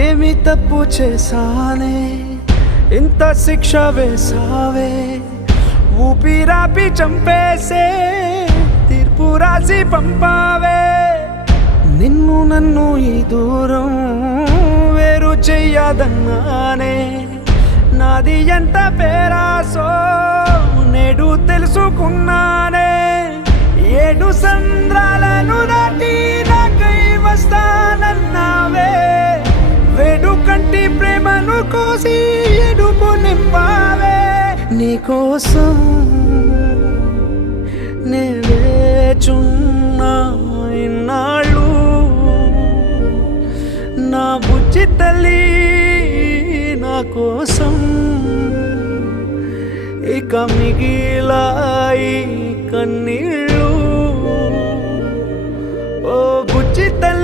ఏమి తప్పు చేశానే ఇంత శిక్ష వేసావే ఊపిరాపి చంపేసే తీర్పు రాసి పంపావే నిన్ను నన్ను ఈ దూరం వేరు చెయ్యదన్నానే నాది ఎంత పేరాసో నేడు తెలుసుకున్నానే 7 సంద్రాలను దాటి నాకై వస్తానన్నావే వేడుకంటి ప్రేమను కోసి ఎడుపు నింపావే నీకోసం నే వేచున్నా ఇన్నాళ్ళు నా బుజ్జి తల్లి నా కోసం ఇక మిగిలాయి కన్నీళ్ళు ఓ బుజ్జి తల్లి